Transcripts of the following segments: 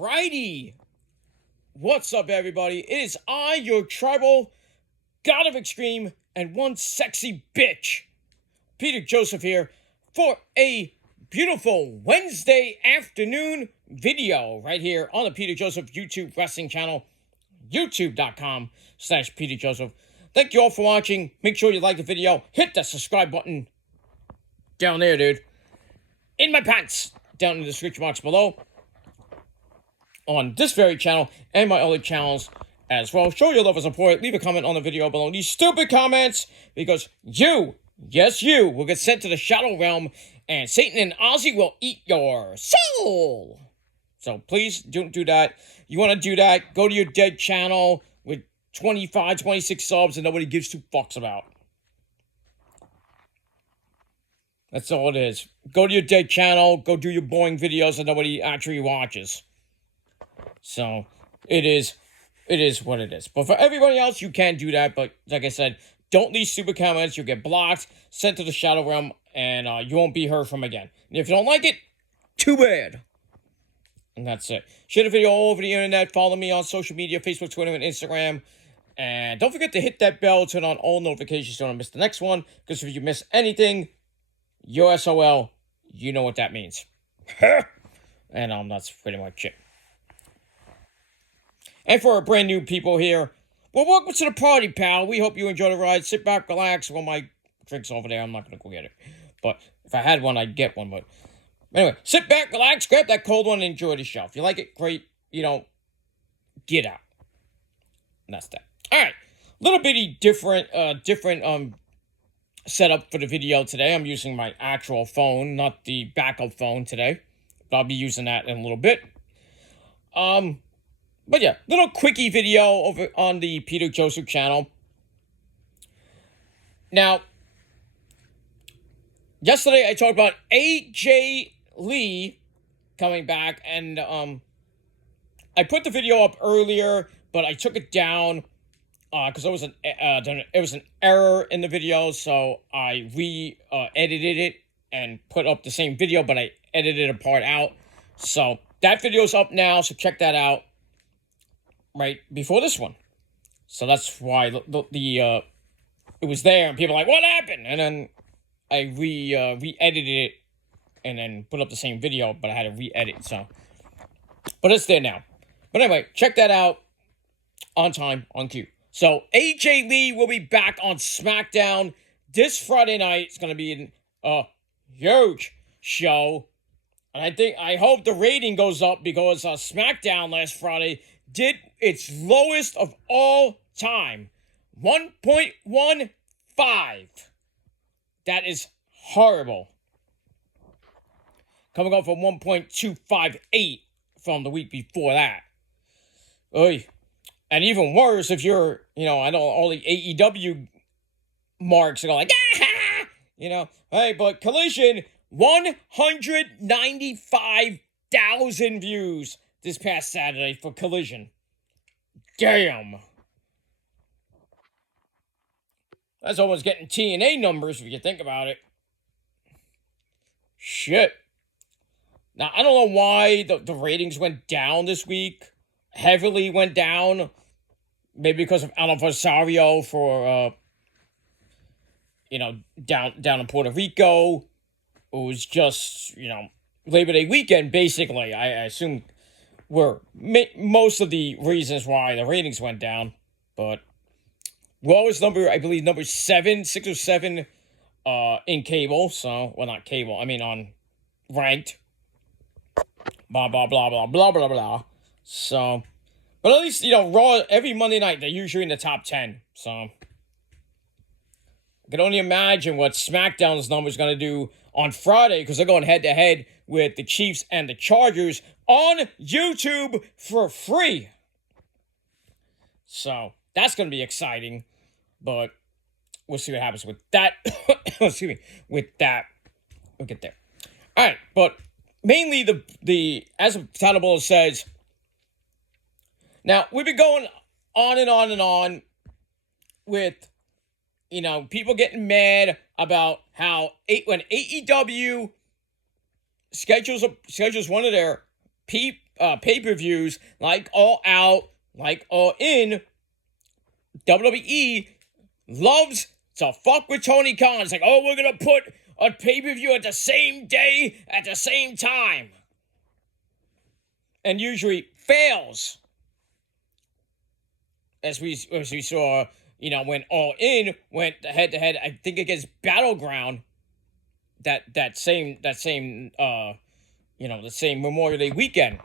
Alrighty. What's up, everybody? It is I, your tribal god of extreme and one sexy bitch, Peter Joseph here, for a beautiful Wednesday afternoon video right here on the Peter Joseph YouTube wrestling channel, youtube.com/Peter Joseph. Thank you all for watching. Make sure you like the video. Hit that subscribe button down there, dude. In my pants, down in the description box below. On this very channel and my other channels as well. Show your love and support. Leave a comment on the video below. These stupid comments, because you, yes you, will get sent to the Shadow Realm and Satan and Ozzy will eat your soul. So please don't do that. You want to do that, go to your dead channel with 25, 26 subs and nobody gives two fucks about. That's all it is. Go to your dead channel, go do your boring videos that nobody actually watches. So, it is what it is. But for everybody else, you can do that. But, like I said, don't leave stupid comments. You'll get blocked, sent to the Shadow Realm, and you won't be heard from again. And if you don't like it, too bad. And that's it. Share the video all over the internet. Follow me on social media, Facebook, Twitter, and Instagram. And don't forget to hit that bell, turn on all notifications so you don't miss the next one. Because if you miss anything, you're SOL. You know what that means. And that's pretty much it. And for our brand new people here, well, welcome to the party, pal. We hope you enjoy the ride. Sit back, relax. Well, my drink's over there. I'm not going to go get it. But if I had one, I'd get one. But anyway, sit back, relax, grab that cold one, and enjoy the show. If you like it, great. You know, get out. And that's that. All right. Little bitty different setup for the video today. I'm using my actual phone, not the backup phone today. But I'll be using that in a little bit. But yeah, little quickie video over on the Peter Joseph channel. Now, yesterday I talked about AJ Lee coming back, and I put the video up earlier, but I took it down because it was an error in the video, so I edited it and put up the same video, but I edited a part out. So that video's up now, so check that out. Right before this one, so that's why it was there, and people were like, "What happened?" And then I re-edited it, and then put up the same video, but I had to re-edit. So, but it's there now. But anyway, check that out. On time, on cue. So AJ Lee will be back on SmackDown this Friday night. It's gonna be a huge show, and I hope the rating goes up because SmackDown last Friday did its lowest of all time, 1.15. That is horrible. Coming off from 1.258 from the week before that. Oy. And even worse if you're, I know all the AEW marks are going like, ah! Hey, but Collision, 195,000 views this past Saturday for Collision. Damn. That's almost getting TNA numbers if you think about it. Shit. Now, I don't know why the ratings went down this week. Heavily went down. Maybe because of Aniversario for, down in Puerto Rico. It was just, Labor Day weekend, basically. I assume were most of the reasons why the ratings went down. But Raw was number 6 or 7 in cable. So, well, not cable. I mean, on ranked. Blah, blah, blah, blah, blah, blah, blah. So, but at least, Raw, every Monday night, they're usually in the top 10. So, I can only imagine what SmackDown's number is going to do on Friday, because they're going head-to-head with the Chiefs and the Chargers on YouTube for free. So, that's going to be exciting. But we'll see what happens with that. Excuse me. With that. We'll get there. All right. But mainly, the as the title bullet says, now, we've been going on and on and on with, people getting mad about how when AEW schedules one of their pay-per-views like All Out, like All In, WWE loves to fuck with Tony Khan. It's like, oh, we're going to put a pay-per-view at the same day, at the same time. And usually fails. As we saw, when All In went head-to-head, I think against Battleground, that same the same Memorial Day weekend,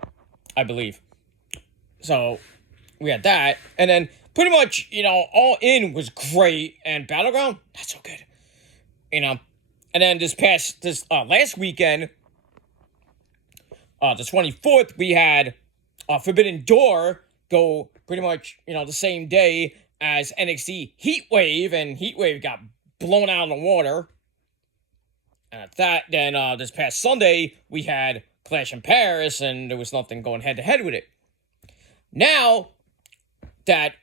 I believe. So we had that, and then pretty much, All In was great, and Battleground, not so good. And then this last weekend, the 24th, we had Forbidden Door go pretty much, the same day as NXT Heatwave, and Heatwave got blown out of the water. And at that, then this past Sunday, we had Clash in Paris, and there was nothing going head-to-head with it. Now that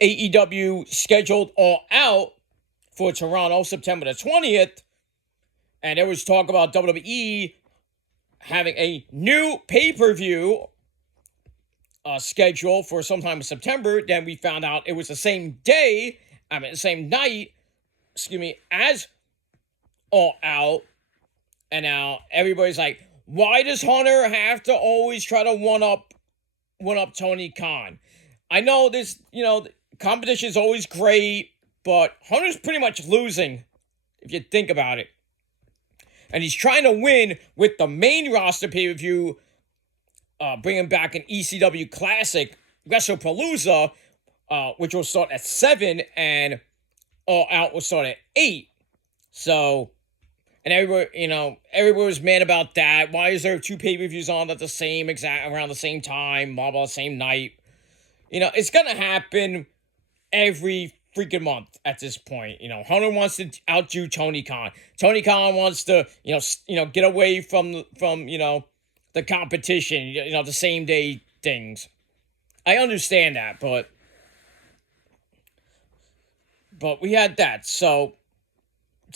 AEW scheduled All Out for Toronto, September the 20th, and there was talk about WWE having a new pay-per-view schedule for sometime in September, then we found out it was the same night, as All Out. And now everybody's like, why does Hunter have to always try to one up Tony Khan? I know this, competition is always great, but Hunter's pretty much losing, if you think about it. And he's trying to win with the main roster pay-per-view, bringing back an ECW Classic, WrestlePalooza, which will start at 7, and All Out will start at 8. So, and everybody was mad about that. Why is there 2 pay-per-views on at around the same time, blah, blah, same night? It's going to happen every freaking month at this point. Hunter wants to outdo Tony Khan. Tony Khan wants to, get away from the competition, the same day things. I understand that, but we had that. So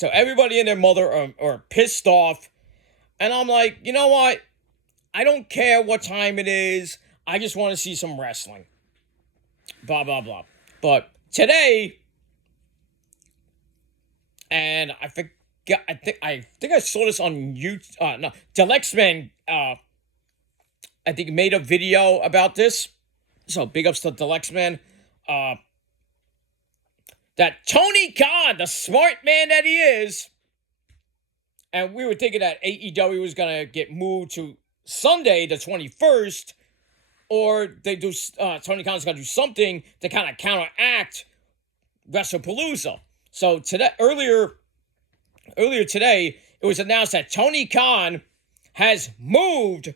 everybody and their mother are pissed off. And I'm like, you know what? I don't care what time it is. I just want to see some wrestling. Blah, blah, blah. But today, and I think I saw this on YouTube. No, Delexman, I think made a video about this. So big ups to Delexman. That Tony Khan, the smart man that he is, and we were thinking that AEW was going to get moved to Sunday, the 21st, or Tony Khan's going to do something to kind of counteract WrestlePalooza. So earlier today, it was announced that Tony Khan has moved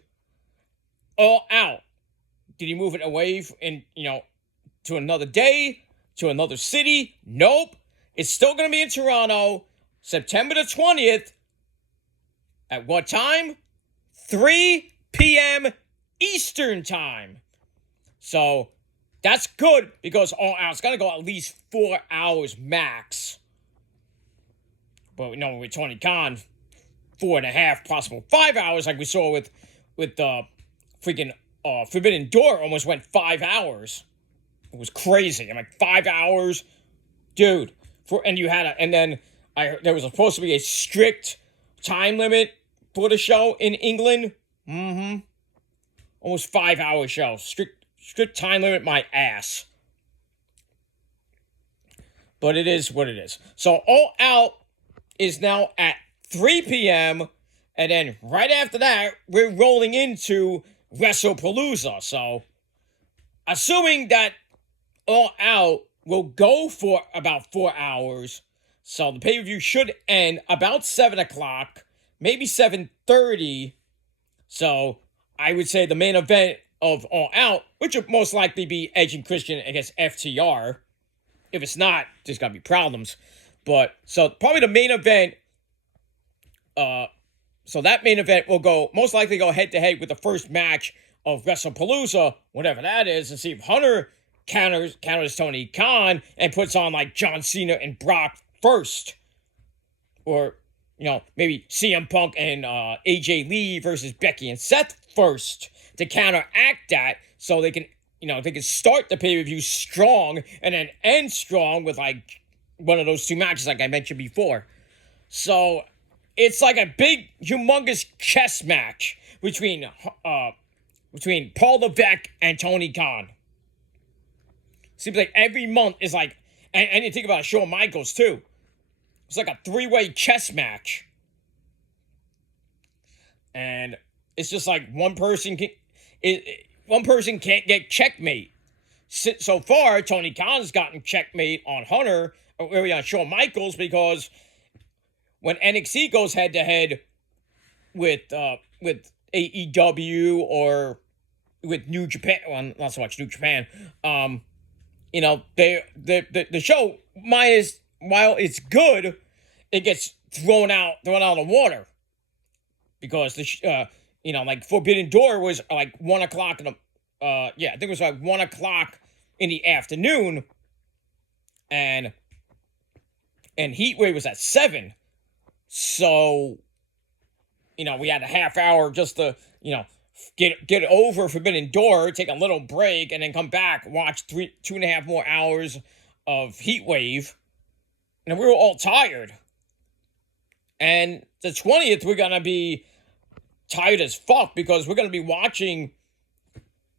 All Out. Did he move it away to another day, to another city? Nope. It's still going to be in Toronto, September the 20th. At what time? 3 p.m. Eastern Time. So that's good because All Out's going to go at least 4 hours max. But with Tony Khan, 4.5, possible 5 hours, like we saw with freaking Forbidden Door, almost went 5 hours. It was crazy. I'm like, 5 hours, dude. There was supposed to be a strict time limit for the show in England. Almost 5 hour show. Strict time limit, my ass. But it is what it is. So All Out is now at 3 p.m. And then right after that, we're rolling into WrestlePalooza. So, assuming that All Out will go for about 4 hours, so the pay-per-view should end about 7 o'clock, maybe 7:30. So, I would say the main event of All Out, which would most likely be Edge and Christian against FTR. If it's not, there's going to be problems. But, so probably the main event, so that main event will most likely go head-to-head with the first match of WrestlePalooza, whatever that is, and see if Hunter counters Tony Khan and puts on like John Cena and Brock first. Or, maybe CM Punk and AJ Lee versus Becky and Seth first to counteract that, so they can start the pay-per-view strong and then end strong with like one of those two matches like I mentioned before. So it's like a big, humongous chess match between Paul Levesque and Tony Khan. Seems like every month is like, and you think about Shawn Michaels too. It's like a three-way chess match. And it's just like one person can't get checkmate. So far, Tony Khan's gotten checkmate on Hunter, or really on Shawn Michaels, because when NXT goes head-to-head with AEW or with New Japan, well, not so much New Japan, the show, while it's good, it gets thrown out of the water, because like Forbidden Door was like 1 o'clock in the I think it was like 1 o'clock in the afternoon, and Heatwave was at 7. So we had a half hour just to get over Forbidden Door, take a little break, and then come back, watch 2.5 more hours of Heatwave, and we were all tired. And the 20th, we're gonna be tired as fuck, because we're gonna be watching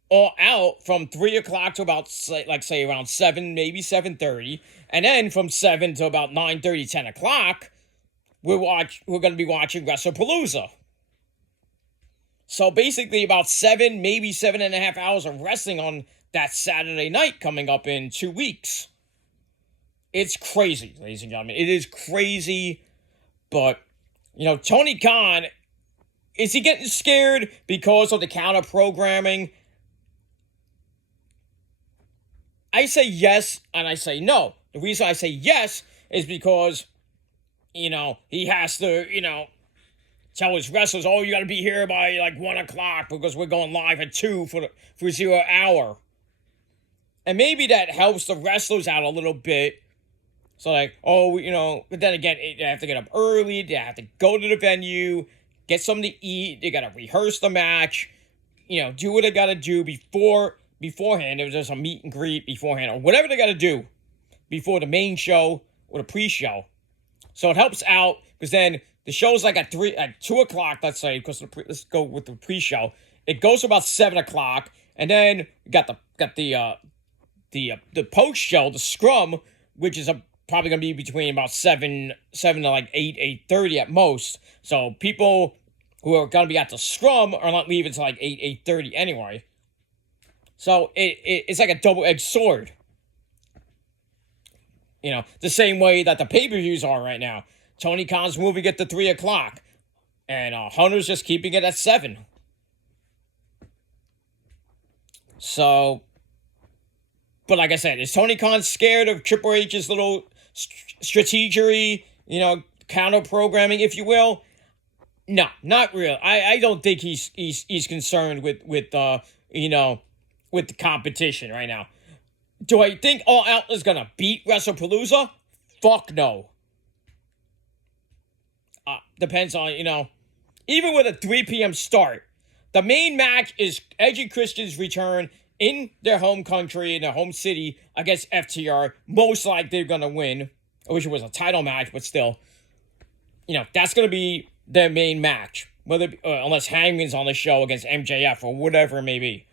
All Out from 3 o'clock to about say around 7, maybe 7:30, and then from 7 to about 9:30, 10 o'clock, we're gonna be watching WrestlePalooza. So basically about 7, maybe 7.5 hours of wrestling on that Saturday night coming up in 2 weeks. It's crazy, ladies and gentlemen. It is crazy. But, Tony Khan, is he getting scared because of the counter programming? I say yes, and I say no. The reason I say yes is because, he has to, tell his wrestlers, oh, you got to be here by like 1 o'clock because we're going live at 2 for 0 hour. And maybe that helps the wrestlers out a little bit. So like, but then again, they have to get up early, they have to go to the venue, get something to eat, they got to rehearse the match, do what they got to do beforehand. If there's a meet and greet beforehand, or whatever they got to do before the main show or the pre-show. So it helps out, because then the show's like at 2 o'clock, let's say, because let's go with the pre-show. It goes to about 7 o'clock, and then we got the post-show, the scrum, which is probably going to be between about 7 to like 8:30 at most. So people who are going to be at the scrum are not leaving until like 8:30 anyway. So it's like a double-edged sword. The same way that the pay-per-views are right now. Tony Khan's moving it to 3 o'clock, and Hunter's just keeping it at 7. So, but like I said, is Tony Khan scared of Triple H's little strategy, counter programming, if you will? No, not real. I don't think he's concerned with the competition right now. Do I think All Out is gonna beat WrestlePalooza? Fuck no. Depends on, even with a 3 p.m. start, the main match is Edge and Christian's return in their home country, in their home city, against FTR. Most likely they're going to win. I wish it was a title match, but still. That's going to be their main match. Unless Hangman's on the show against MJF or whatever it may be.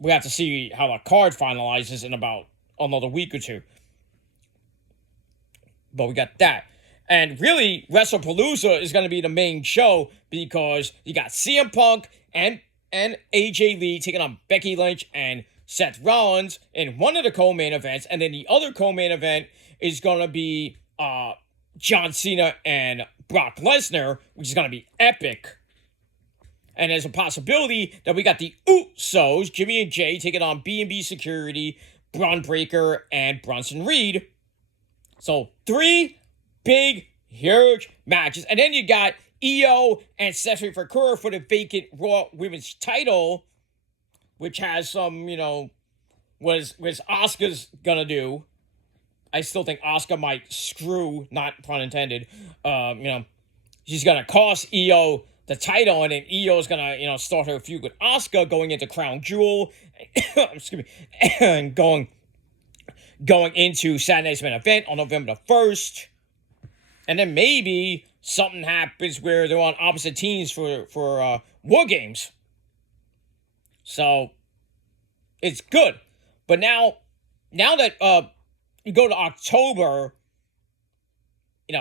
We have to see how the card finalizes in about another week or two. But we got that. And really, WrestlePalooza is going to be the main show, because you got CM Punk and AJ Lee taking on Becky Lynch and Seth Rollins in one of the co-main events. And then the other co-main event is going to be John Cena and Brock Lesnar, which is going to be epic. And there's a possibility that we got the Usos, Jimmy and Jay, taking on B&B Security, Braun Breaker, and Bronson Reed. So 3 big, huge matches. And then you got Io and Stephanie Fakura for the vacant Raw Women's title, which has some, what Asuka's gonna do. I still think Asuka might screw, not pun intended, she's going to cost Io the title, and then Io's going to, start her feud with Asuka going into Crown Jewel, excuse me, and going into Saturday's main event on November the 1st. And then maybe something happens where they're on opposite teams for War Games. So, it's good. But now that you go to October,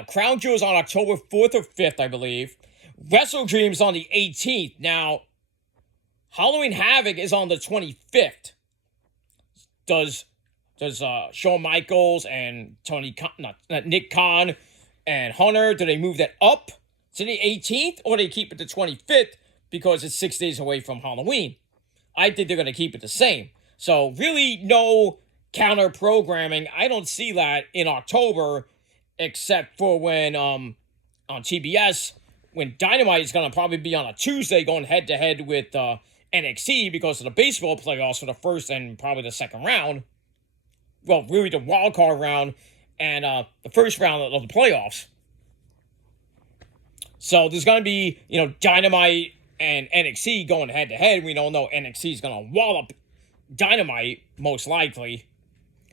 Crown Jewel is on October 4th or 5th, I believe. Wrestle Dream's on the 18th. Now, Halloween Havoc is on the 25th. Does Shawn Michaels and Nick Khan and Hunter, do they move that up to the 18th, or do they keep it the 25th because it's 6 days away from Halloween? I think they're going to keep it the same. So really no counter programming. I don't see that in October, except for when on TBS, when Dynamite is going to probably be on a Tuesday going head-to-head with NXT because of the baseball playoffs for the first and probably the second round. Well, really the wild card round and the first round of the playoffs. So there's going to be, Dynamite and NXT going head-to-head. We don't know NXT is going to wallop Dynamite, most likely.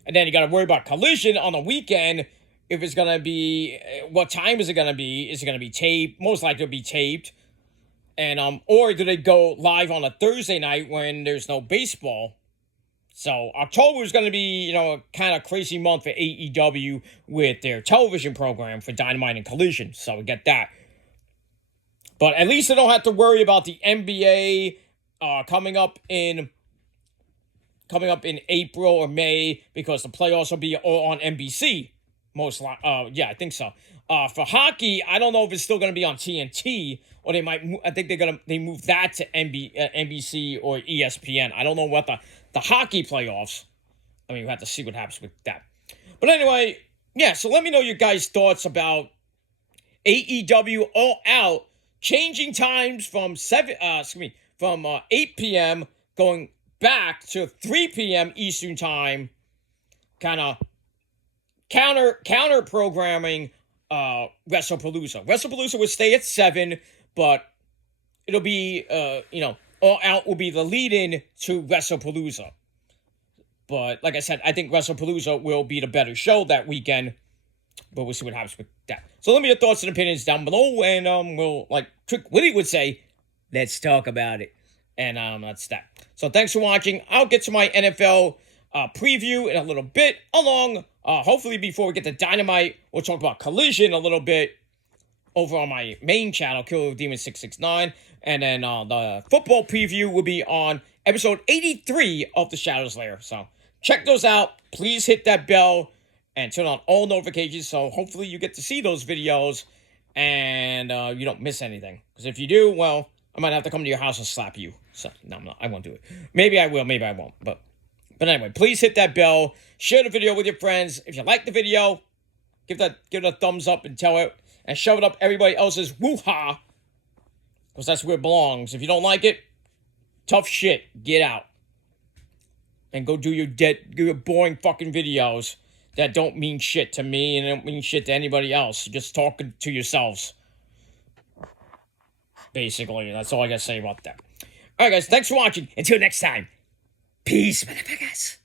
And then you got to worry about Collision on the weekend. If it's going to be, what time is it going to be? Is it going to be taped? Most likely it'll be taped. And, or do they go live on a Thursday night when there's no baseball? So October is going to be, a kind of crazy month for AEW with their television program for Dynamite and Collision. So we get that. But at least they don't have to worry about the NBA coming up in April or May, because the playoffs will be all on NBC. Most I think so. For hockey, I don't know if it's still going to be on TNT, or they might. I think they move that to NBC or ESPN. I don't know what the hockey playoffs. I mean, we have to see what happens with that. But anyway, yeah. So let me know your guys' thoughts about AEW All Out changing times from 8 p.m. going back to 3 p.m. Eastern time, kind of counter programming WrestlePalooza. WrestlePalooza will stay at 7, but it'll be All Out will be the lead-in to WrestlePalooza. But like I said, I think WrestlePalooza will be the better show that weekend. But we'll see what happens with that. So let me know your thoughts and opinions down below, and we'll, like Trick Willie would say, let's talk about it. And that's that. So thanks for watching. I'll get to my NFL preview in a little bit, hopefully before we get to Dynamite, we'll talk about Collision a little bit over on my main channel, Killer Demon 669, and then the football preview will be on episode 83 of The Shadows Lair. So check those out. Please hit that bell and turn on all notifications, so hopefully you get to see those videos and you don't miss anything. Because if you do, well, I might have to come to your house and slap you. So no, I won't do it. Maybe I will, maybe I won't. But anyway, please hit that bell. Share the video with your friends. If you like the video, give it a thumbs up and tell it, and shove it up everybody else's woo-ha, because that's where it belongs. If you don't like it, tough shit. Get out and go do your boring fucking videos that don't mean shit to me and don't mean shit to anybody else. You're just talking to yourselves. Basically, that's all I gotta say about that. Alright guys, thanks for watching. Until next time, peace, motherfuckers.